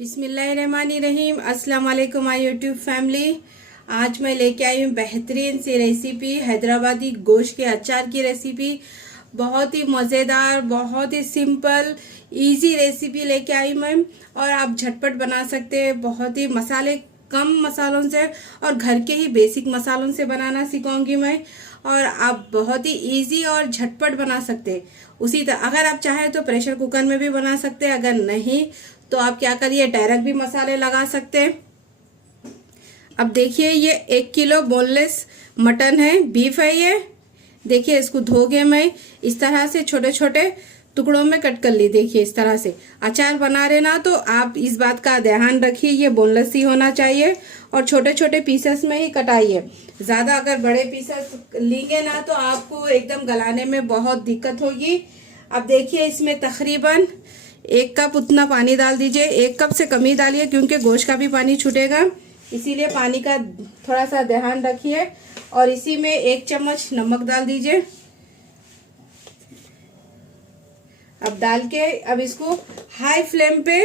बिस्मिल्लाहिर्रहमानिर्रहीम। अस्सलाम वालेकुम माय यूट्यूब फैमिली। आज मैं लेके आई हूँ बेहतरीन सी रेसिपी, हैदराबादी गोश्त के अचार की रेसिपी। बहुत ही मज़ेदार, बहुत ही सिंपल इजी रेसिपी लेके आई मैं, और आप झटपट बना सकते हैं। बहुत ही मसाले कम मसालों से और घर के ही बेसिक मसालों से बनाना सिखाऊंगी मैं, और आप बहुत ही इजी और झटपट बना सकते हैं। उसी तरह अगर आप चाहें तो प्रेशर कुकर में भी बना सकते हैं, अगर नहीं तो आप क्या करिए डायरेक्ट भी मसाले लगा सकते हैं। अब देखिए ये 1 किलो बोनलेस मटन है, बीफ है ये। देखिए इसको धो के मैं इस तरह से छोटे छोटे टुकड़ों में कट कर ली। देखिए इस तरह से अचार बना रहे ना तो आप इस बात का ध्यान रखिए, ये बोनलेस ही होना चाहिए और छोटे छोटे पीसेस में ही कटाइए। ज़्यादा अगर बड़े पीसेस लेंगे ना तो आपको एकदम गलाने में बहुत दिक्कत होगी। अब देखिए इसमें तकरीबन 1 कप उतना पानी डाल दीजिए। 1 कप से कम ही डालिए क्योंकि गोश्त का भी पानी छूटेगा, इसीलिए पानी का थोड़ा सा ध्यान रखिए। और इसी में 1 चम्मच नमक डाल दीजिए। अब डाल के अब इसको हाई फ्लेम पे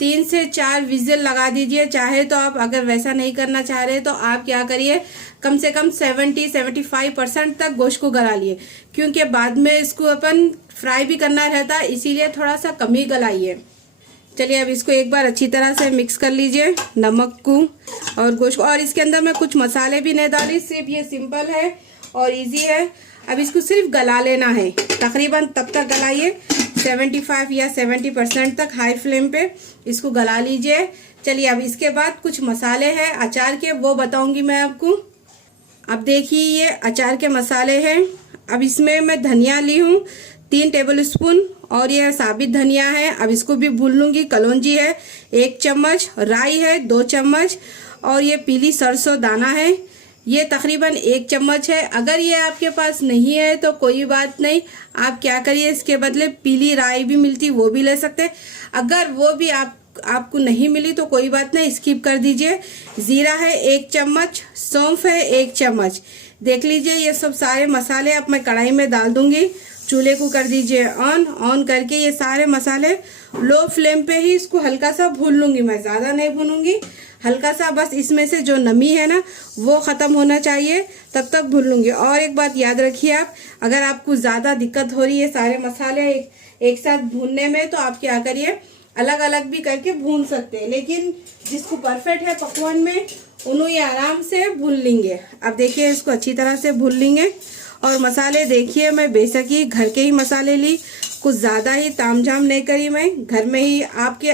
3 से 4 विजिल लगा दीजिए। चाहे तो आप अगर वैसा नहीं करना चाह रहे तो आप क्या करिए, कम से कम 70-75% तक गोश्त को गला लिए, क्योंकि बाद में इसको अपन फ्राई भी करना रहता है, इसीलिए थोड़ा सा कम ही गलाइए। चलिए अब इसको एक बार अच्छी तरह से मिक्स कर लीजिए, नमक को और गोश्त को। और इसके अंदर मैं कुछ मसाले भी नहीं डाली, सिर्फ ये सिंपल है और इजी है। अब इसको सिर्फ गला लेना है, तकरीबन तब तक गलाइए 75 या 70% तक हाई फ्लेम पे इसको गला लीजिए। चलिए अब इसके बाद कुछ मसाले हैं अचार के, वो बताऊंगी मैं आपको। अब देखिए ये अचार के मसाले हैं। अब इसमें मैं धनिया ली हूँ 3 टेबल स्पून, और ये साबित धनिया है, अब इसको भी भून लूंगी। कलौंजी है 1 चम्मच, राई है 2 चम्मच, और ये पीली सरसों दाना है, ये तकरीबन 1 चम्मच है। अगर ये आपके पास नहीं है तो कोई बात नहीं, आप क्या करिए इसके बदले पीली राई भी मिलती वो भी ले सकते। अगर वो भी आपको नहीं मिली तो कोई बात नहीं, स्किप कर दीजिए। जीरा है 1 चम्मच, सौंफ है 1 चम्मच। देख लीजिए ये सब सारे मसाले अब मैं कढ़ाई में डाल दूंगी। चूल्हे को कर दीजिए ऑन करके ये सारे मसाले लो फ्लेम पे ही इसको हल्का सा भून लूंगी मैं, ज़्यादा नहीं भूनूंगी, हल्का सा, बस इसमें से जो नमी है ना वो ख़त्म होना चाहिए, तब तक भून लूंगी। और एक बात याद रखिए, आप अगर आपको ज़्यादा दिक्कत हो रही है सारे मसाले एक साथ भूनने में तो आप क्या करिए अलग अलग भी करके भून सकते हैं, लेकिन जिसको परफेक्ट है पकवान में उन्होंने ये आराम से भून लेंगे। अब देखिए इसको अच्छी तरह से भून लेंगे। और मसाले देखिए मैं बेशक ही घर के ही मसाले ली, कुछ ज़्यादा ही तामझाम नहीं करी मैं। घर में ही आपके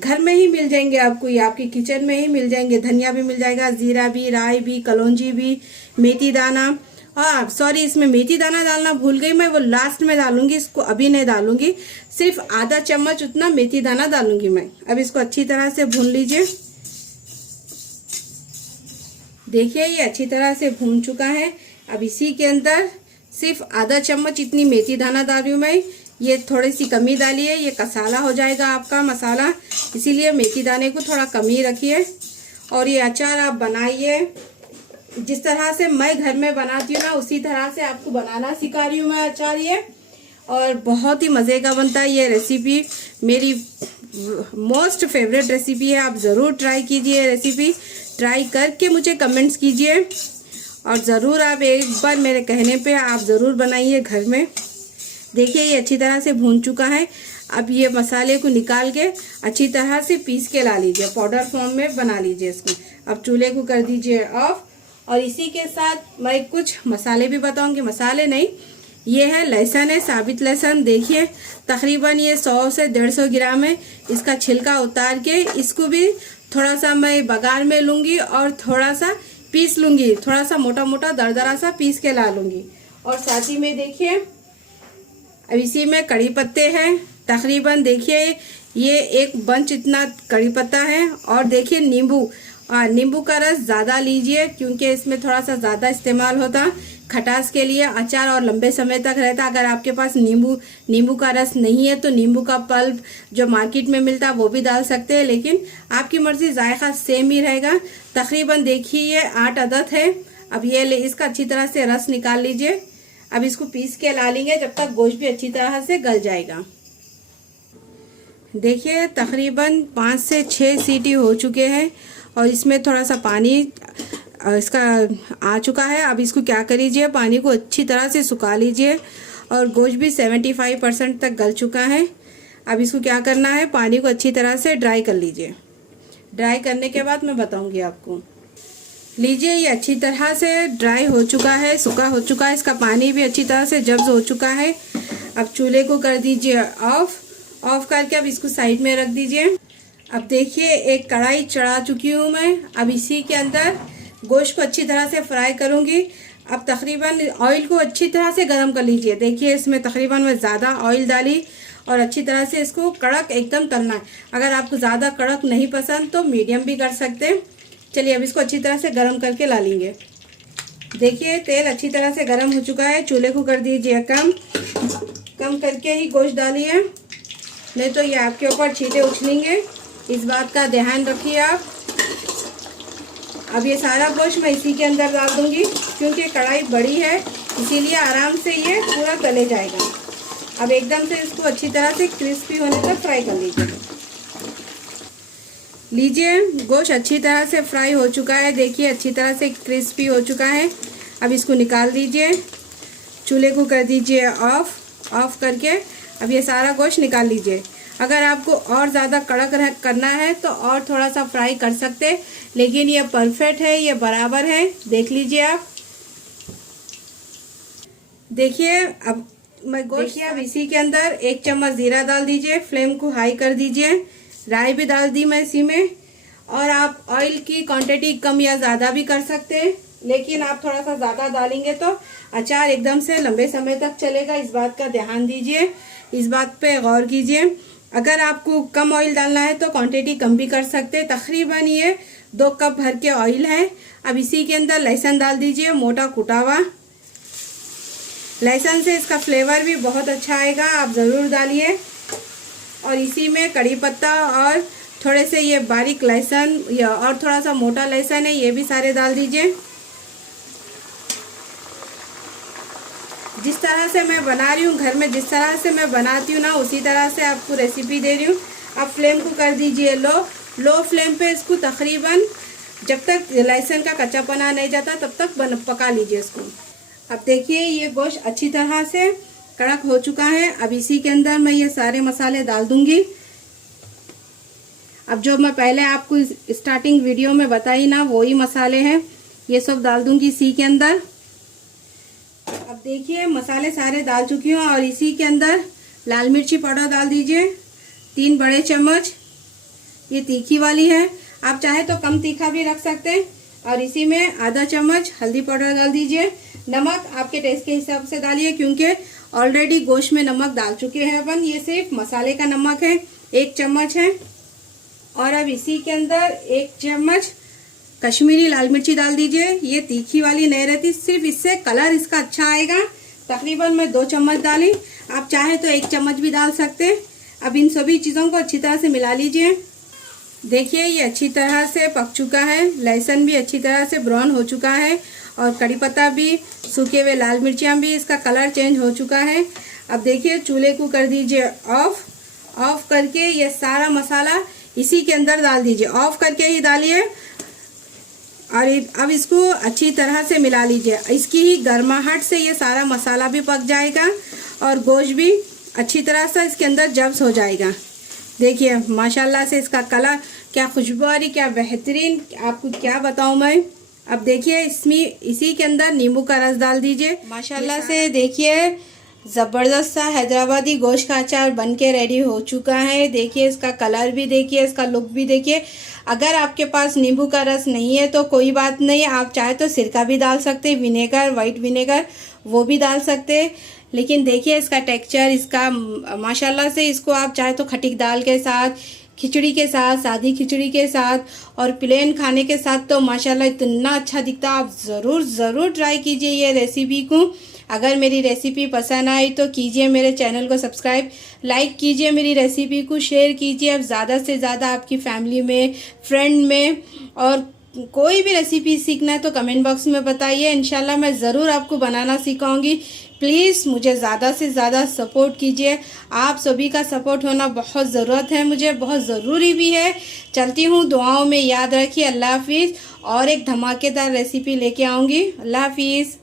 घर में ही मिल जाएंगे आपको, ये आपकी किचन में ही मिल जाएंगे। धनिया भी मिल जाएगा, जीरा भी, राई भी, कलौंजी भी, मेथी दाना। हाँ सॉरी, इसमें मेथी दाना डालना भूल गई मैं, वो लास्ट में डालूंगी, इसको अभी नहीं डालूंगी। सिर्फ आधा चम्मच उतना मेथी दाना डालूंगी मैं। अब इसको अच्छी तरह से भून लीजिए। देखिए ये अच्छी तरह से भून चुका है। अब इसी के अंदर सिर्फ आधा चम्मच इतनी मेथी दाना डाल रही हूँ मैं, ये थोड़ी सी कमी डालिए, ये कसाला हो जाएगा आपका मसाला, इसीलिए मेथी दाने को थोड़ा कम ही रखिए। और ये अचार आप बनाइए जिस तरह से मैं घर में बनाती हूँ ना उसी तरह से आपको बनाना सिखा रही हूँ मैं अचार ये, और बहुत ही मज़े का बनता है। ये रेसिपी मेरी मोस्ट फेवरेट रेसिपी है, आप ज़रूर ट्राई कीजिए। रेसिपी ट्राई करके मुझे कमेंट्स कीजिए, और ज़रूर आप एक बार मेरे कहने पे आप ज़रूर बनाइए घर में। देखिए ये अच्छी तरह से भून चुका है। अब ये मसाले को निकाल के अच्छी तरह से पीस के ला लीजिए, पाउडर फॉर्म में बना लीजिए इसको। अब चूल्हे को कर दीजिए ऑफ, और इसी के साथ मैं कुछ मसाले भी बताऊंगी। मसाले नहीं, ये है लहसुन है, साबित लहसुन। देखिए तकरीबन ये 100 से 150 ग्राम है। इसका छिलका उतार के इसको भी थोड़ा सा मैं बघार में लूँगी और थोड़ा सा पीस लूँगी, थोड़ा सा मोटा मोटा दरदरा सा पीस के ला लूँगी। और साथ ही में देखिए अब इसी में कड़ी पत्ते हैं, तकरीबन देखिए ये 1 बंच इतना कड़ी पत्ता है। और देखिए नींबू का रस ज़्यादा लीजिए, क्योंकि इसमें थोड़ा सा ज़्यादा इस्तेमाल होता खटास के लिए, अचार और लंबे समय तक रहता। अगर आपके पास नींबू का रस नहीं है तो नींबू का पल्प जो मार्केट में मिलता है वो भी डाल सकते हैं, लेकिन आपकी मर्जी, जायका सेम ही रहेगा। तकरीबन देखिए ये 8 अदद है। अब ये इसका अच्छी तरह से रस निकाल लीजिए। अब इसको पीस के ला लेंगे जब तक गोश्त भी अच्छी तरह से गल जाएगा। देखिए तकरीबन 5 से 6 सीटी हो चुके हैं और इसमें थोड़ा सा पानी इसका आ चुका है। अब इसको क्या करीजिए, पानी को अच्छी तरह से सुखा लीजिए और गोश्त भी 75% तक गल चुका है। अब इसको क्या करना है, पानी को अच्छी तरह से ड्राई कर लीजिए। ड्राई करने के बाद मैं बताऊंगी आपको। लीजिए ये अच्छी तरह से ड्राई हो चुका है, सूखा हो चुका है, इसका पानी भी अच्छी तरह से जब्स हो चुका है। अब चूल्हे को कर दीजिए ऑफ करके अब इसको साइड में रख दीजिए। अब देखिए एक कढ़ाई चढ़ा चुकी हूँ मैं। अब इसी के अंदर गोश्त को अच्छी तरह से फ्राई करूँगी। अब तकरीबन ऑयल को अच्छी तरह से गर्म कर लीजिए। देखिए इसमें तकरीबन मैं ज़्यादा ऑयल डाली और अच्छी तरह से इसको कड़क एकदम तलना है। अगर आपको ज़्यादा कड़क नहीं पसंद तो मीडियम भी कर सकते हैं। चलिए अब इसको अच्छी तरह से गर्म करके ला लेंगे। देखिए तेल अच्छी तरह से गर्म हो चुका है। चूल्हे को कर दीजिए कम करके ही गोश्त डालिए, नहीं तो ये आपके ऊपर छींटे उछलेंगे। इस बात का ध्यान रखिए आप। अब ये सारा गोश्त मैं इसी के अंदर डाल दूंगी, क्योंकि कढ़ाई बड़ी है इसीलिए आराम से ये पूरा तले जाएगा। अब एकदम से इसको अच्छी तरह से क्रिस्पी होने तक फ्राई कर लीजिए। लीजिए गोश्त अच्छी तरह से फ्राई हो चुका है। देखिए अच्छी तरह से क्रिस्पी हो चुका है। अब इसको निकाल दीजिए। चूल्हे को कर दीजिए ऑफ करके अब ये सारा गोश्त निकाल लीजिए। अगर आपको और ज़्यादा कड़क करना है तो और थोड़ा सा फ्राई कर सकते, लेकिन ये परफेक्ट है, ये बराबर है। देख लीजिए आप। देखिए अब मैं देखिए अब इसी के अंदर 1 चम्मच ज़ीरा डाल दीजिए। फ्लेम को हाई कर दीजिए। राई भी डाल दी मैं इसी में। और आप ऑयल की क्वांटिटी कम या ज़्यादा भी कर सकते हैं, लेकिन आप थोड़ा सा ज़्यादा डालेंगे तो अचार एकदम से लंबे समय तक चलेगा। इस बात का ध्यान दीजिए, इस बात पे गौर कीजिए। अगर आपको कम ऑयल डालना है तो क्वांटिटी कम भी कर सकते हैं। तकरीबन ये 2 कप भर के ऑयल है। अब इसी के अंदर लहसुन डाल दीजिए, मोटा कुटा हुआ। लहसुन से इसका फ्लेवर भी बहुत अच्छा आएगा, आप ज़रूर डालिए। और इसी में कड़ी पत्ता और थोड़े से ये बारीक लहसुन या और थोड़ा सा मोटा लहसुन है, ये भी सारे डाल दीजिए। जिस तरह से मैं बना रही हूँ घर में, जिस तरह से मैं बनाती हूँ ना, उसी तरह से आपको रेसिपी दे रही हूँ। अब फ्लेम को कर दीजिए लो फ्लेम पे। इसको तकरीबन जब तक लहसुन का कच्चापना नहीं जाता तब तक पका लीजिए इसको। अब देखिए ये गोश्त अच्छी तरह से कड़क हो चुका है। अब इसी के अंदर मैं ये सारे मसाले डाल दूंगी। अब जो मैं पहले आपको स्टार्टिंग वीडियो में बताई ना, वही मसाले हैं, ये सब डाल दूंगी इसी के अंदर। अब देखिए मसाले सारे डाल चुकी हूँ और इसी के अंदर लाल मिर्ची पाउडर डाल दीजिए 3 बड़े चम्मच। ये तीखी वाली है, आप चाहे तो कम तीखा भी रख सकते हैं। और इसी में आधा चम्मच हल्दी पाउडर डाल दीजिए। नमक आपके टेस्ट के हिसाब से डालिए, क्योंकि ऑलरेडी गोश्त में नमक डाल चुके हैं अपन। ये सिर्फ मसाले का नमक है, 1 चम्मच है। और अब इसी के अंदर 1 चम्मच कश्मीरी लाल मिर्ची डाल दीजिए। ये तीखी वाली नहीं रहती, सिर्फ इससे कलर इसका अच्छा आएगा। तकरीबन मैं 2 चम्मच डाली, आप चाहे तो 1 चम्मच भी डाल सकते हैं। अब इन सभी चीज़ों को अच्छी तरह से मिला लीजिए। देखिए ये अच्छी तरह से पक चुका है। लहसुन भी अच्छी तरह से ब्राउन हो चुका है और कड़ी पत्ता भी, सूखे हुए लाल मिर्चियाँ भी, इसका कलर चेंज हो चुका है। अब देखिए चूल्हे को कर दीजिए ऑफ करके ये सारा मसाला इसी के अंदर डाल दीजिए। ऑफ करके ही डालिए और अब इसको अच्छी तरह से मिला लीजिए। इसकी ही गर्माहट से ये सारा मसाला भी पक जाएगा और गोश्त भी अच्छी तरह से इसके अंदर जब्स हो जाएगा। देखिए माशाल्लाह से इसका कलर क्या खुशबू आ रही, क्या बेहतरीन, आपको क्या बताऊं मैं। अब देखिए इसमें इसी के अंदर नींबू का रस डाल दीजिए। माशाल्लाह से देखिए ज़बरदस्त सा हैदराबादी गोश्त का अचार बन के रेडी हो चुका है। देखिए इसका कलर भी देखिए, इसका लुक भी देखिए। अगर आपके पास नींबू का रस नहीं है तो कोई बात नहीं, आप चाहे तो सिरका भी डाल सकते हैं, विनेगर, वाइट विनेगर वो भी डाल सकते हैं। लेकिन देखिए इसका टेक्सचर, इसका माशाल्लाह से, इसको आप चाहे तो खटीक दाल के साथ, खिचड़ी के साथ, सादी खिचड़ी के साथ और प्लेन खाने के साथ तो माशाल्लाह इतना अच्छा दिखता है। आप ज़रूर ट्राई कीजिए ये रेसिपी को। अगर मेरी रेसिपी पसंद आई तो कीजिए मेरे चैनल को सब्सक्राइब, लाइक कीजिए मेरी रेसिपी को, शेयर कीजिए। अब ज़्यादा से ज़्यादा आपकी फैमिली में, फ्रेंड में और कोई भी रेसिपी सीखना है तो कमेंट बॉक्स में बताइए, इंशाल्लाह मैं ज़रूर आपको बनाना सिखाऊंगी। प्लीज़ मुझे ज़्यादा से ज़्यादा सपोर्ट कीजिए, आप सभी का सपोर्ट होना बहुत ज़रूरत है, मुझे बहुत ज़रूरी भी है। चलती हूँ, दुआओं में याद रखिए। अल्लाह हाफिज़। और एक धमाकेदार रेसिपी लेके आऊँगी। अल्लाह हाफिज़।